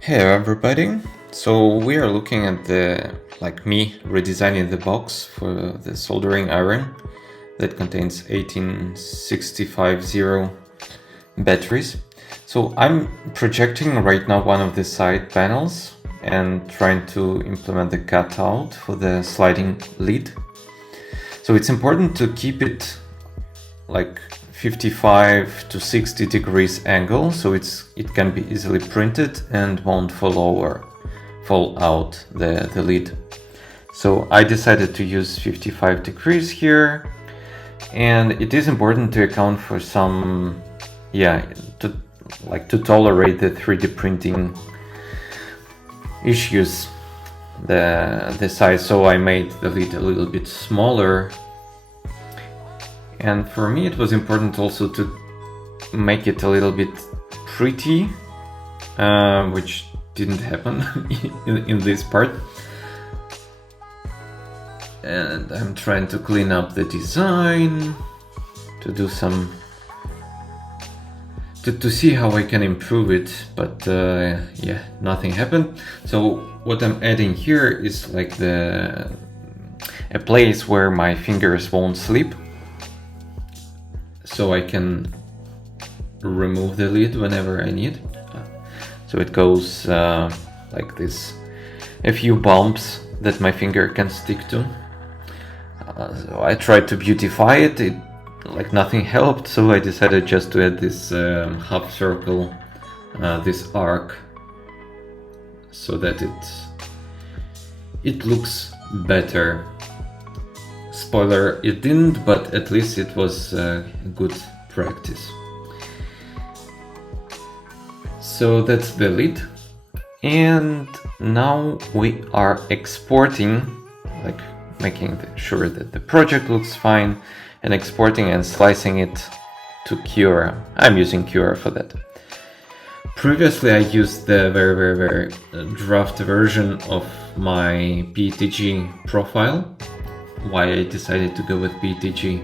Hey everybody! So we are looking at me redesigning the box for the soldering iron that contains 18650 batteries. So I'm projecting right now one of the side panels and trying to implement the cutout for the sliding lid. So it's important to keep it like 55 to 60 degrees angle, so it can be easily printed and won't fall out the lid. So I decided to use 55 degrees here, and it is important to account for some, to tolerate the 3D printing issues, the size. So I made the lid a little bit smaller. And for me, it was important also to make it a little bit pretty, which didn't happen in this part. And I'm trying to clean up the design, to do some... to see how I can improve it, but yeah, nothing happened. So what I'm adding here is like a place where my fingers won't slip, so I can remove the lid whenever I need. So it goes like this, a few bumps that my finger can stick to. So I tried to beautify it, like nothing helped, so I decided just to add this half circle, this arc, so that it looks better. Spoiler, it didn't, but at least it was good practice. So that's the lid, and now we are exporting, like making sure that the project looks fine, and exporting and slicing it to Cura. I'm using Cura for that. Previously I used the very draft version of my PETG profile. Why I decided to go with PETG,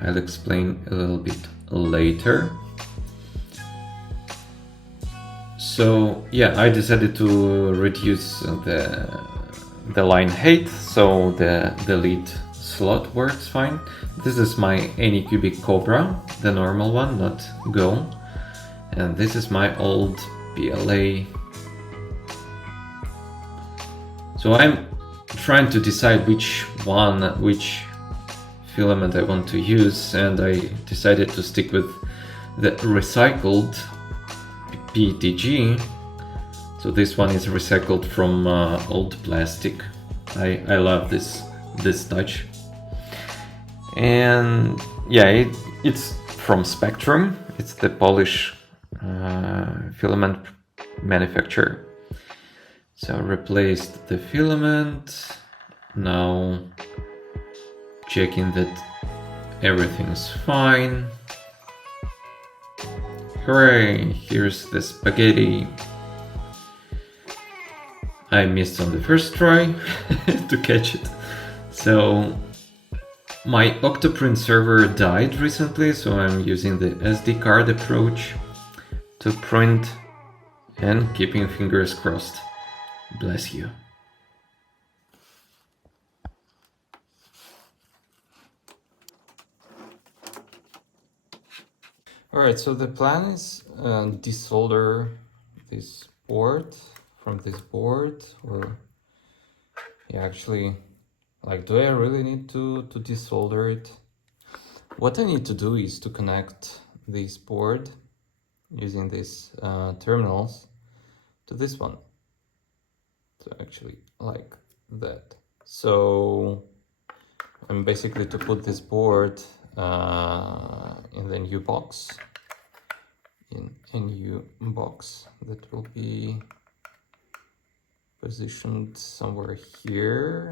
I'll explain a little bit later. So yeah, I decided to reduce the line height, so the lid slot works fine. This is my Anycubic Cobra, the normal one, not Go. And this is my old PLA. So I'm trying to decide which filament I want to use, and I decided to stick with the recycled PETG. So this one is recycled from old plastic. I love this touch. And yeah, it's from Spectrum. It's the Polish filament manufacturer. So replaced the filament. Now checking that everything's fine. Hooray! Here's the spaghetti. I missed on the first try to catch it. So my Octoprint server died recently, so I'm using the SD card approach to print, and keeping fingers crossed. Bless you. Alright, so the plan is desolder this board from this board, or yeah, actually, like, do I really need to desolder it? What I need to do is to connect this board using these terminals to this one. So actually, like that. So I'm basically to put this board in the new box, in a new box that will be positioned somewhere here.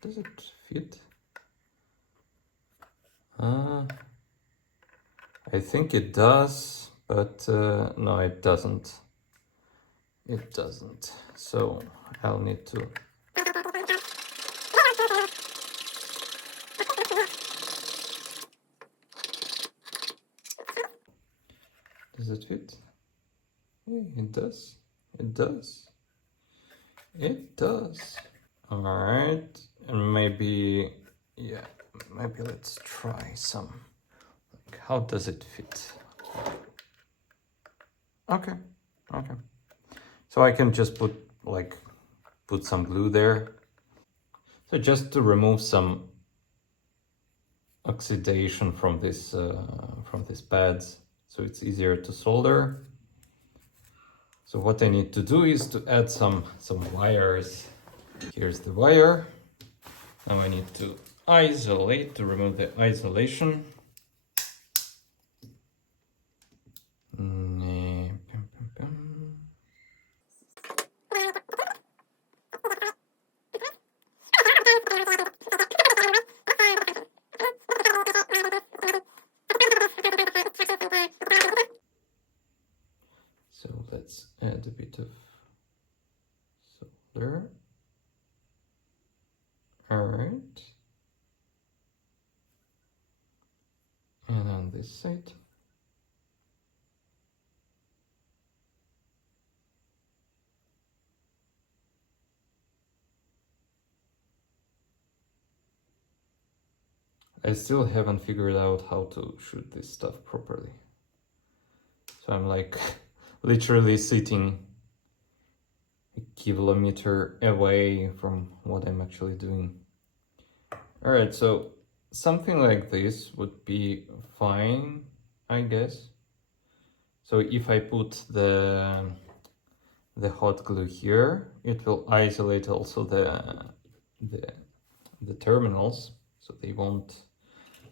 Does it fit? I think it does, but no, it doesn't. It doesn't. So I'll need to... Does it fit? Yeah, it does. It does. It does. All right, and maybe, yeah, maybe let's try some. Like, how does it fit? Okay, okay. So I can just put some glue there. So just to remove some oxidation from these pads, so it's easier to solder. So what I need to do is to add some wires. Here's the wire. Now I need to isolate, to remove the isolation. So let's add a bit of solder. All right. And on this side. I still haven't figured out how to shoot this stuff properly. So I'm like literally sitting a kilometer away from what I'm actually doing. All right, so something like this would be fine, I guess. So if I put the hot glue here, it will isolate also the terminals, so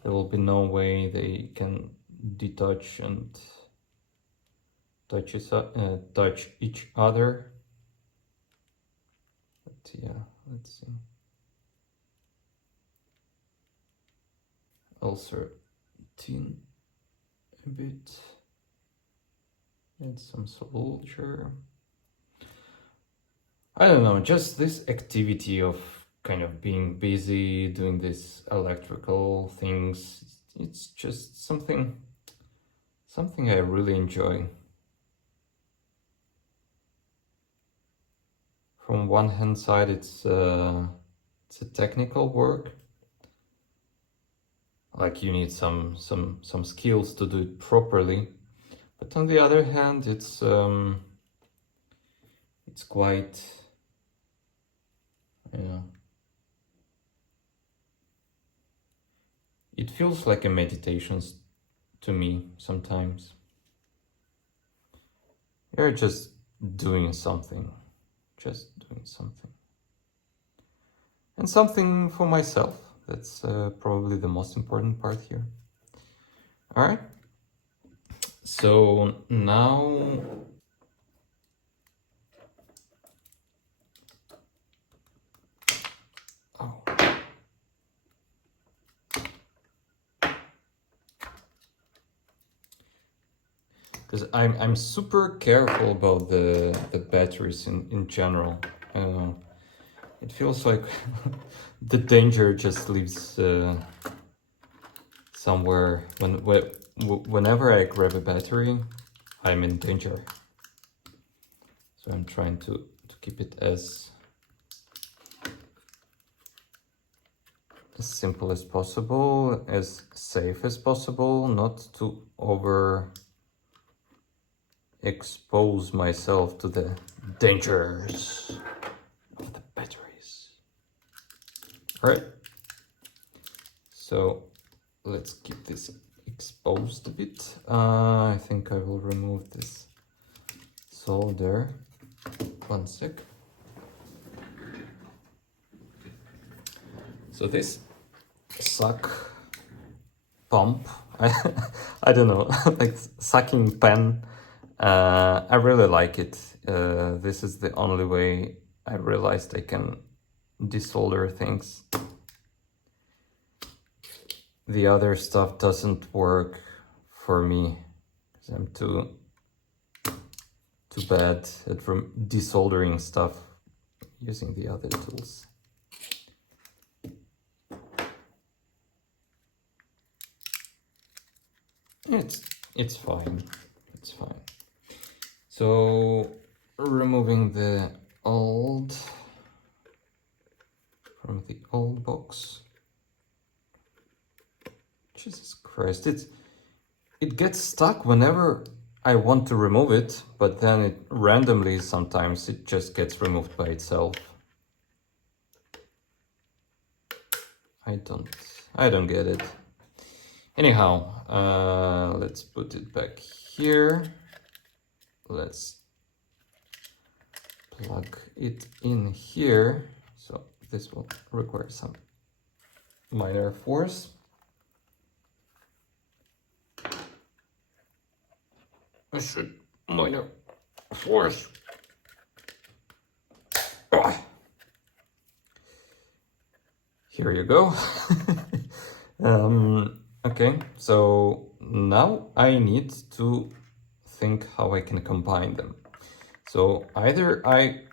there will be no way they can detach and touch each other. But yeah, let's see. Also tin a bit, add some soldier. I don't know, just this activity of kind of being busy doing these electrical things, it's just something I really enjoy. From one hand side, it's a technical work, like you need some skills to do it properly, but on the other hand, it's quite, you know, it feels like a meditation to me sometimes. You're just doing something, and something for myself. That's probably the most important part here. All right, so now because I'm super careful about the batteries in general. It feels like the danger just lives somewhere. Whenever I grab a battery, I'm in danger. So I'm trying to keep it as simple as possible, as safe as possible, not to expose myself to the dangers of the batteries. All right, so let's keep this exposed a bit. I think I will remove this solder. One sec. So this suck pump, I don't know, like sucking pen, I really like it. This is the only way I realized I can desolder things. The other stuff doesn't work for me because I'm too bad at desoldering stuff using the other tools. It's fine. It's fine. So removing the old from the old box. Jesus Christ, it gets stuck whenever I want to remove it, but then it randomly sometimes it just gets removed by itself. I don't get it. Anyhow, let's put it back here. Let's plug it in here. So this will require some minor force. I should minor force. Ah. Here you go. Okay, so now I need to think how I can combine them. So either I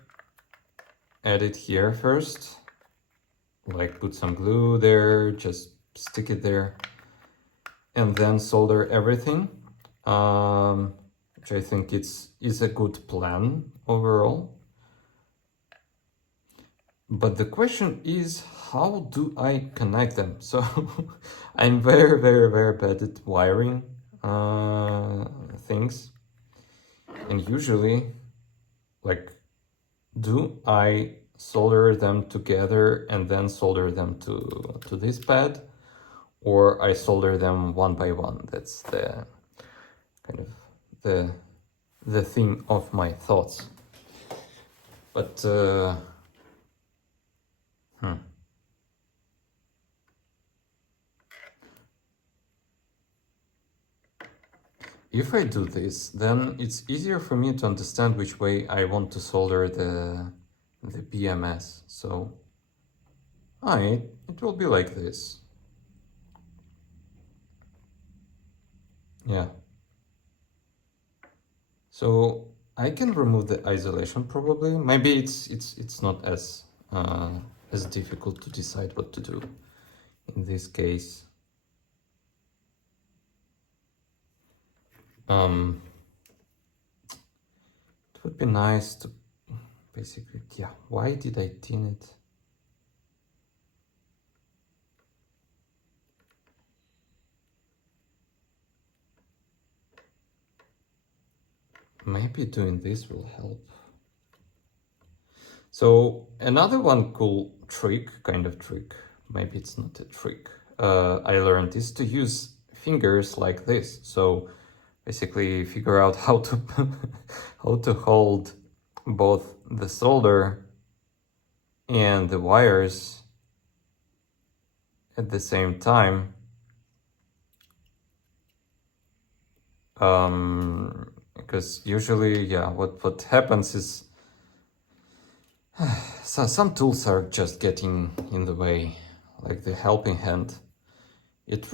add it here first, like put some glue there, just stick it there, and then solder everything, which I think is a good plan overall. But the question is, how do I connect them? So I'm very bad at wiring things. And usually, like, do I solder them together and then solder them to this pad? Or I solder them one by one? That's the kind of the theme of my thoughts. But if I do this, then it's easier for me to understand which way I want to solder the BMS. So it will be like this. Yeah. So I can remove the isolation probably. Maybe it's not as difficult to decide what to do in this case. It would be nice to basically, yeah, why did I tin it? Maybe doing this will help. So another one cool trick, maybe it's not a trick, I learned is to use fingers like this. So basically figure out how to how to hold both the solder and the wires at the same time. Because usually, yeah, what happens is so some tools are just getting in the way, like the helping hand. It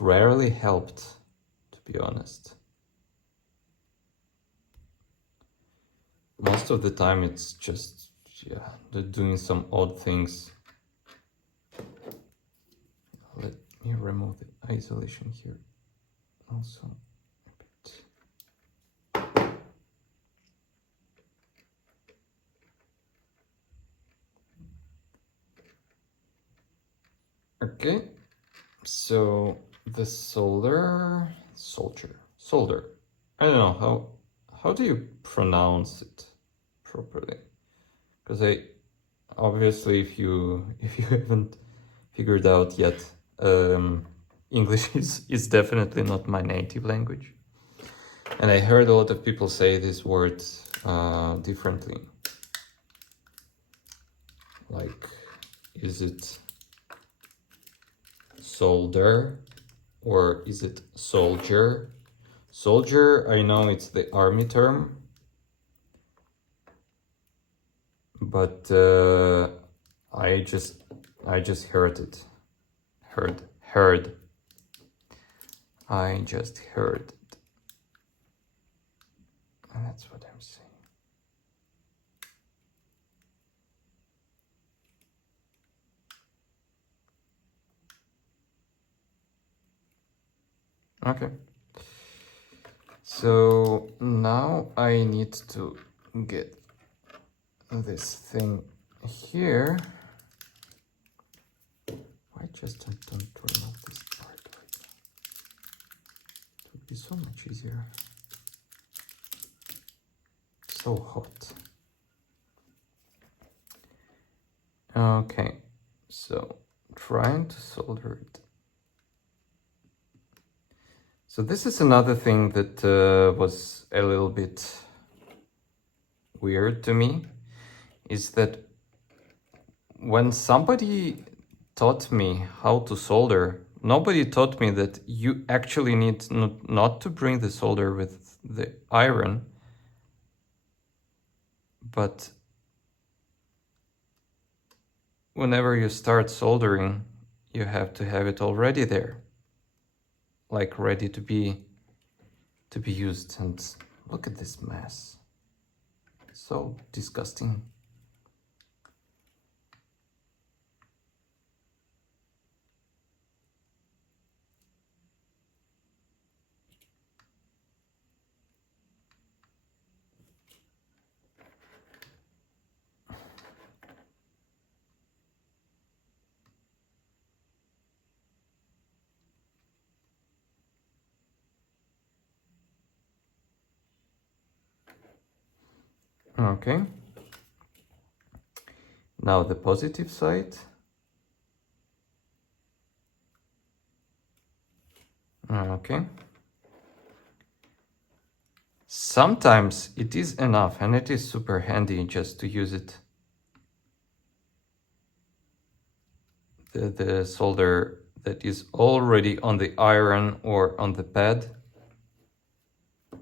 rarely helped, to be honest. Most of the time it's just, yeah, they're doing some odd things. Let me remove the isolation here also a bit. Okay, so the solder. I don't know how do you pronounce it properly? Because obviously if you haven't figured out yet, English is definitely not my native language, and I heard a lot of people say this word differently. Like, is it solder or is it soldier? Soldier, I know it's the army term, but I just heard it. I just heard it. And that's what I'm saying. Okay. So now I need to get this thing here. Why just don't remove this part right now? It would be so much easier. So hot. Okay, so trying to solder it. So this is another thing that was a little bit weird to me, is that when somebody taught me how to solder, nobody taught me that you actually need not to bring the solder with the iron, but whenever you start soldering, you have to have it already there, like ready to be used. And look at this mess. So disgusting. Okay. Now the positive side. Okay. Sometimes it is enough, and it is super handy just to use it. The solder that is already on the iron or on the pad.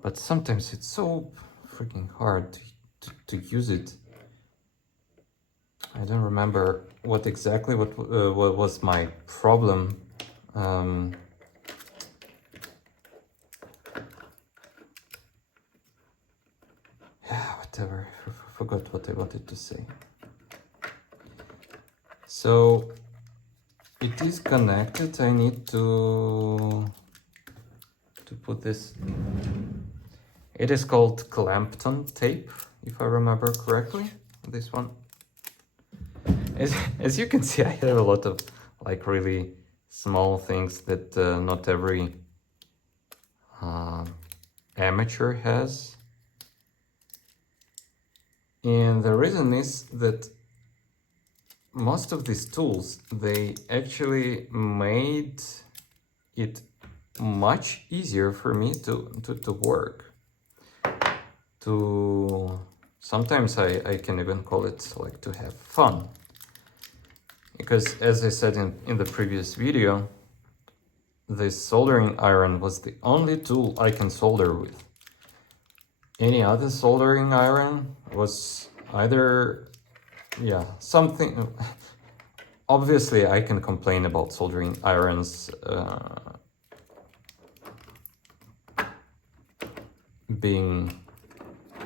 But sometimes it's so freaking hard to use it. I don't remember what was my problem. Yeah, whatever. Forgot what I wanted to say. So it is connected. I need to put this. It is called Clampton tape, if I remember correctly. This one. As you can see, I have a lot of like really small things that not every amateur has. And the reason is that most of these tools, they actually made it much easier for me to work. Sometimes I can even call it like to have fun. Because as I said in the previous video, this soldering iron was the only tool I can solder with. Any other soldering iron was either, yeah, something. Obviously, I can complain about soldering irons being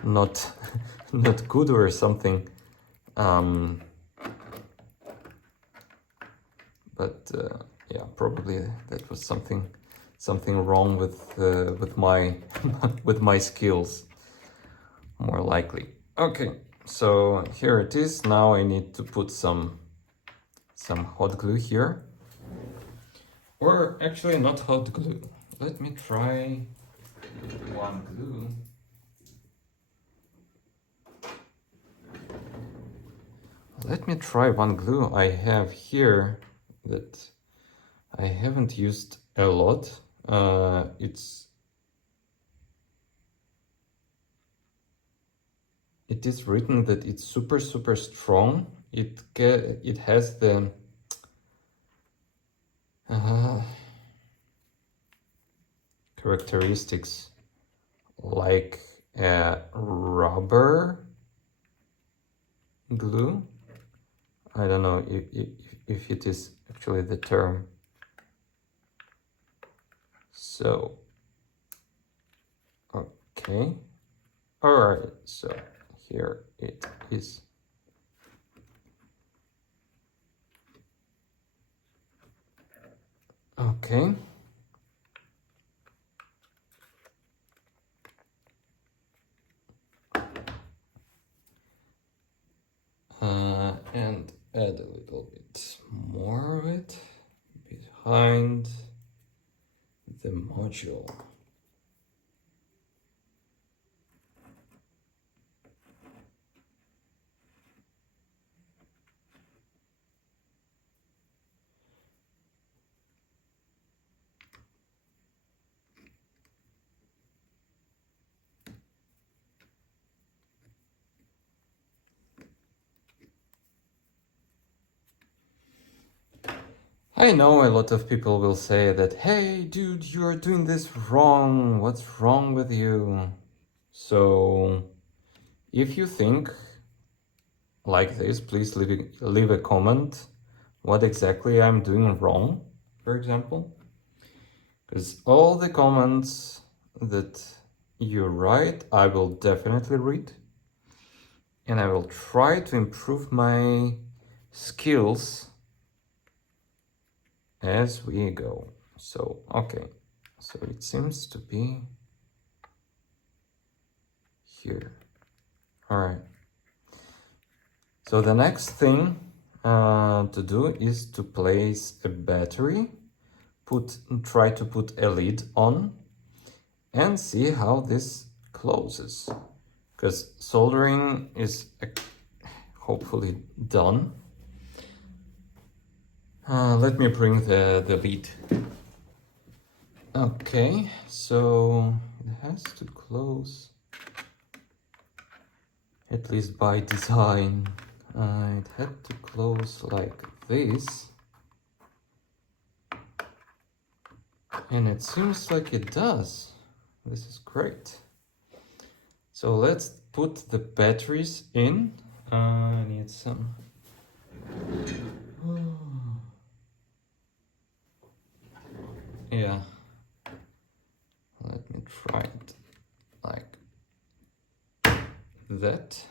not good or something, but yeah, probably that was something wrong with my with my skills, more likely. Okay, so here it is. Now I need to put some hot glue here, or actually not hot glue. Let me try one glue. Let me try one glue I have here that I haven't used a lot. It is written that it's super strong. It has the characteristics like a rubber glue. I don't know if it is actually the term. So, okay. All right, so here it is. Okay. add a little bit more of it behind the module. I know a lot of people will say that, hey, dude, you are doing this wrong. What's wrong with you? So if you think like this, please leave a comment what exactly I'm doing wrong, for example. Because all the comments that you write, I will definitely read. And I will try to improve my skills as we go. So, okay. So it seems to be here. All right. So the next thing to do is to place a battery, try to put a lid on, and see how this closes. Because soldering is hopefully done. Let me bring the lid. Okay, so it has to close, at least by design. It had to close like this. And it seems like it does. This is great. So let's put the batteries in. I need some. Yeah. Let me try it like that.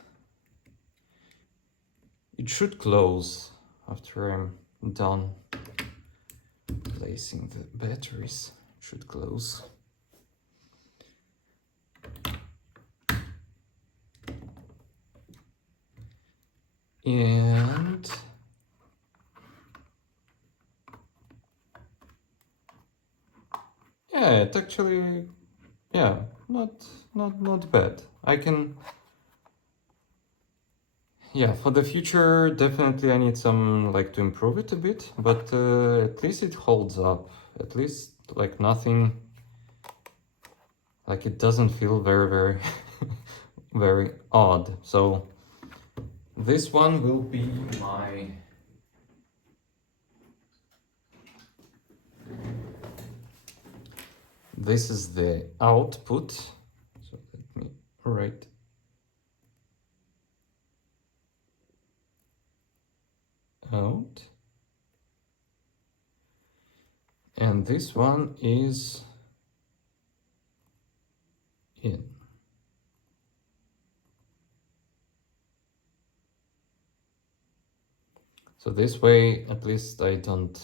It should close after I'm done placing the batteries. It should close. And yeah, it actually, yeah, not bad. I can, yeah, for the future, definitely I need some, like, to improve it a bit, but at least it holds up. At least, like, nothing, like, it doesn't feel very, very odd. So this one will be my this is the output. So let me write out. And this one is in. So this way, at least I don't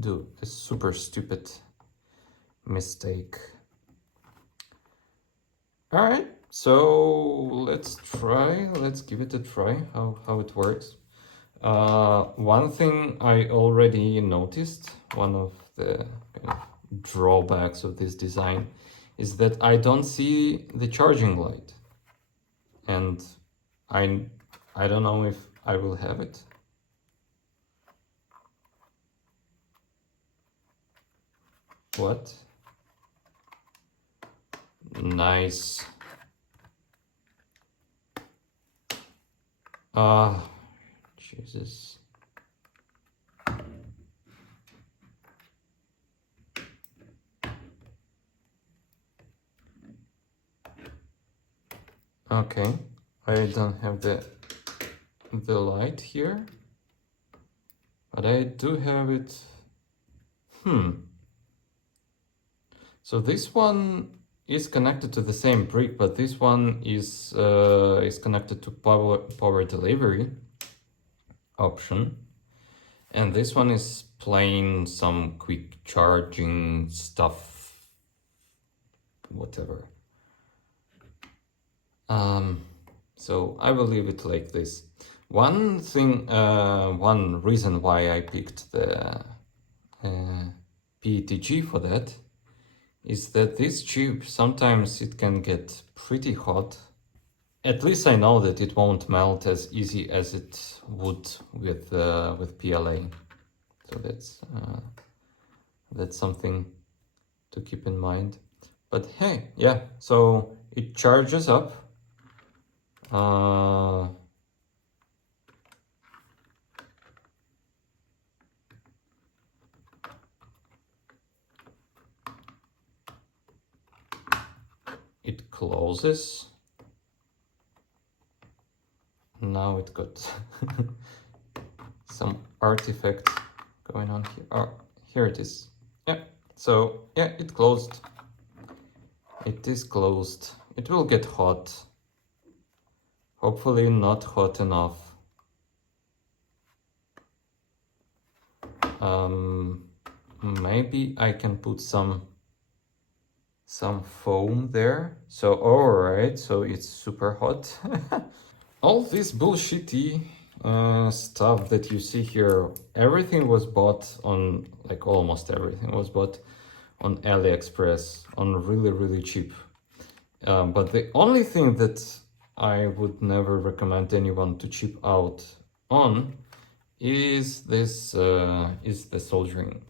do a super stupid mistake. All right, so let's give it a try, how it works. One thing I already noticed, one of the kind of drawbacks of this design, is that I don't see the charging light. And I don't know if I will have it. What? Nice. Ah, Jesus. Okay, I don't have the light here, but I do have it. So this one is connected to the same brick, but this one is connected to power delivery option, and this one is plain some quick charging stuff, whatever. So I will leave it like this. One thing, one reason why I picked the PETG for that is that this chip, sometimes it can get pretty hot. At least I know that it won't melt as easy as it would with PLA. So that's something to keep in mind. But hey, yeah, so it charges up. It closes. Now it got some artifact going on here. Oh, here it is. Yeah, so yeah, it closed. It is closed. It will get hot. Hopefully not hot enough. Maybe I can put some foam there. So alright, so it's super hot. All this bullshitty stuff that you see here, everything was bought on, like almost everything was bought on AliExpress on really cheap. But the only thing that I would never recommend anyone to chip out on is this is the soldering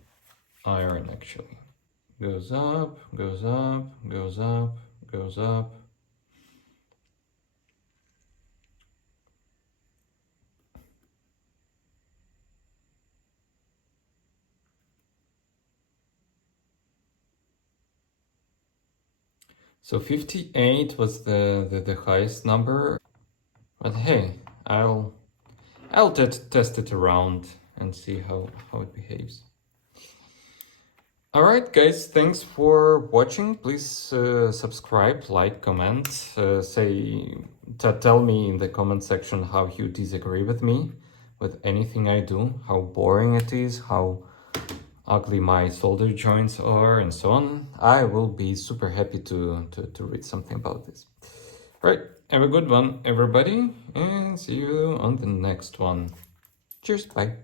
iron. Actually goes up, goes up, goes up, goes up. So 58 was the highest number, but hey, I'll test it around and see how it behaves. Alright guys, thanks for watching. Please subscribe, like, comment, tell me in the comment section how you disagree with me, with anything I do, how boring it is, how ugly my solder joints are, and so on. I will be super happy to read something about this. Alright, have a good one everybody, and see you on the next one. Cheers, bye.